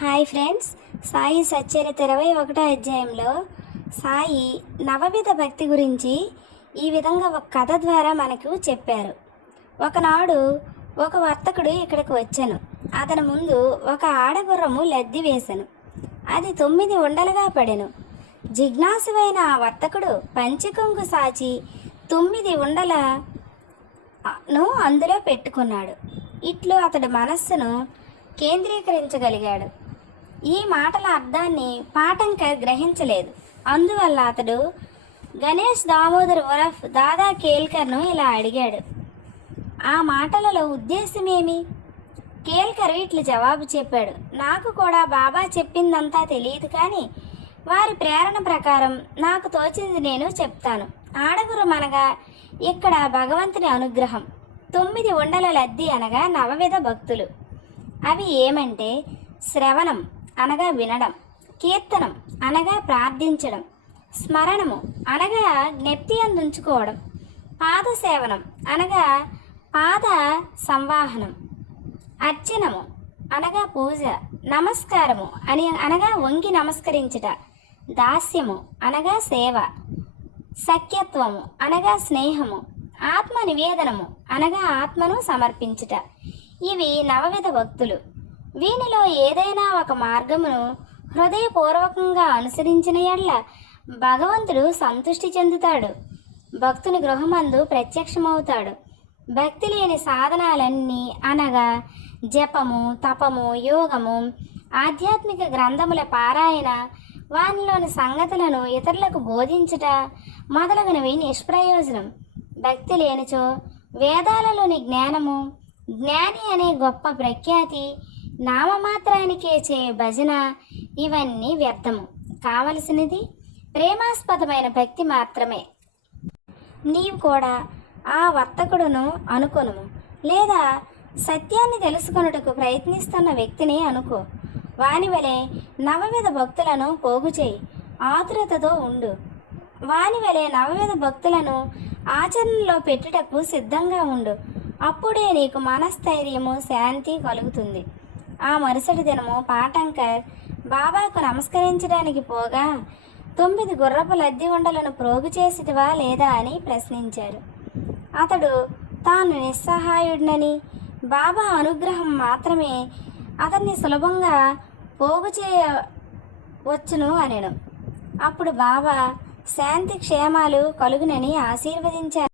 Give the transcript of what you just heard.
Hi friends. Sai Sacharita ఇరవై ఒకటో అధ్యాయంలో సాయి నవవిధ భక్తి గురించి ఈ విధంగా ఒక కథ ద్వారా మనకు చెప్పారు. ఒకనాడు ఒక వర్తకుడు ఇక్కడికి వచ్చాను. అతని ముందు ఒక ఆడగుర్రము లద్ది వేశాను. అది తొమ్మిది ఉండలుగా పడెను. జిజ్ఞాసువైన ఆ వర్తకుడు పంచకొంగు సాచి తొమ్మిది ఉండల ను అందులో పెట్టుకున్నాడు. ఇట్లు అతడు మనస్సును కేంద్రీకరించగలిగాడు. ఈ మాటల అర్థాన్ని పాఠంకర్ గ్రహించలేదు. అందువల్ల అతడు గణేష్ దామోదర్ ఉరఫ్ దాదా కేల్కర్ను ఇలా అడిగాడు. ఆ మాటలలో ఉద్దేశమేమి కేల్కర్ ఇట్లు జవాబు చెప్పాడు. నాకు కూడా బాబా చెప్పిందంతా తెలియదు కానీ వారి ప్రేరణ ప్రకారం నాకు తోచింది నేను చెప్తాను. ఆడగురు అనగా ఇక్కడ భగవంతుని అనుగ్రహం. తొమ్మిది ఉండల లద్ది అనగా నవవిధ భక్తులు. అవి ఏమంటే శ్రవణం. అనగా వినడం కీర్తనం అనగా ప్రార్థించడం స్మరణము అనగా జ్ఞప్తి అందుంచుకోవడం పాదసేవనం అనగా పాద సంవాహనం అర్చనము అనగా పూజ నమస్కారము అని అనగా వంగి నమస్కరించుట దాస్యము అనగా సేవ సఖ్యత్వము అనగా స్నేహము ఆత్మ నివేదనము అనగా ఆత్మను సమర్పించుట. ఇవి నవవిధ భక్తులు వీనిలో ఏదైనా ఒక మార్గమును హృదయపూర్వకంగా అనుసరించిన ఎడ్ల భగవంతుడు సంతృష్టి చెందుతాడు. భక్తుని గృహమందు ప్రత్యక్షమవుతాడు. భక్తి లేని సాధనాలన్నీ అనగా జపము తపము యోగము ఆధ్యాత్మిక గ్రంథముల పారాయణ వానిలోని సంగతులను ఇతరులకు బోధించుట మొదలగునవి నిష్ప్రయోజనం. భక్తి లేనిచో వేదాలలోని జ్ఞానము జ్ఞాని అనే గొప్ప ప్రఖ్యాతి నామమాత్రానికే చే భజన ఇవన్నీ వ్యర్థము. కావలసినది ప్రేమాస్పదమైన భక్తి మాత్రమే. నీవు కూడా ఆ వర్తకుడును అనుకొనుము. లేదా సత్యాన్ని తెలుసుకొనుటకు ప్రయత్నిస్తున్న వ్యక్తిని అనుకో. వాని వలె నవవిధ భక్తులను పోగు చేయి. ఆతురతతో ఉండు. వాని వలె నవవిధ భక్తులను ఆచరణలో పెట్టుటకు సిద్ధంగా ఉండు. అప్పుడే నీకు మనస్థైర్యము శాంతి కలుగుతుంది. ఆ మరుసటి దినము పాటంకర్ బాబాకు నమస్కరించడానికి పోగా తొమ్మిది గుర్రపు లద్ది ఉండలను ప్రోగు చేసిటివా లేదా అని ప్రశ్నించారు. అతడు తాను నిస్సహాయుడినని. బాబా అనుగ్రహం మాత్రమే అతన్ని సులభంగా పోగు చేయవచ్చును అనెను. అప్పుడు బాబా శాంతి క్షేమాలు కలుగునని ఆశీర్వదించారు.